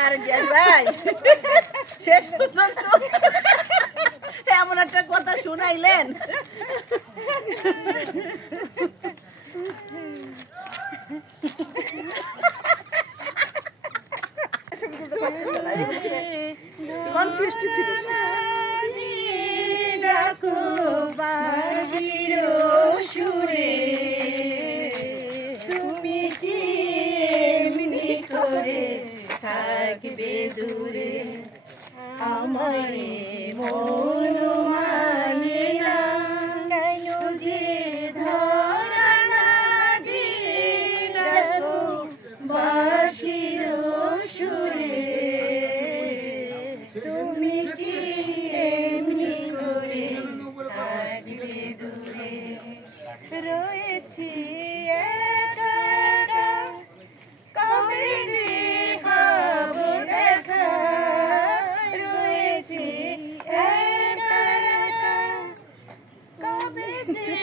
আর gas ভাই শেষ পর্যন্ত এমন একটা কথা শুনাইলেন। তুমি কি এমনি করে থাকবে দূরে, আমার মন মানে না কেন যে ধরা না দিয়ে বাঁশির সুরে। তুমি কি এমনি করে থাকবে দূরে, রয়েছি একা একা, কবে যে হবে দেখা, রয়েছি একা একা, কবে যে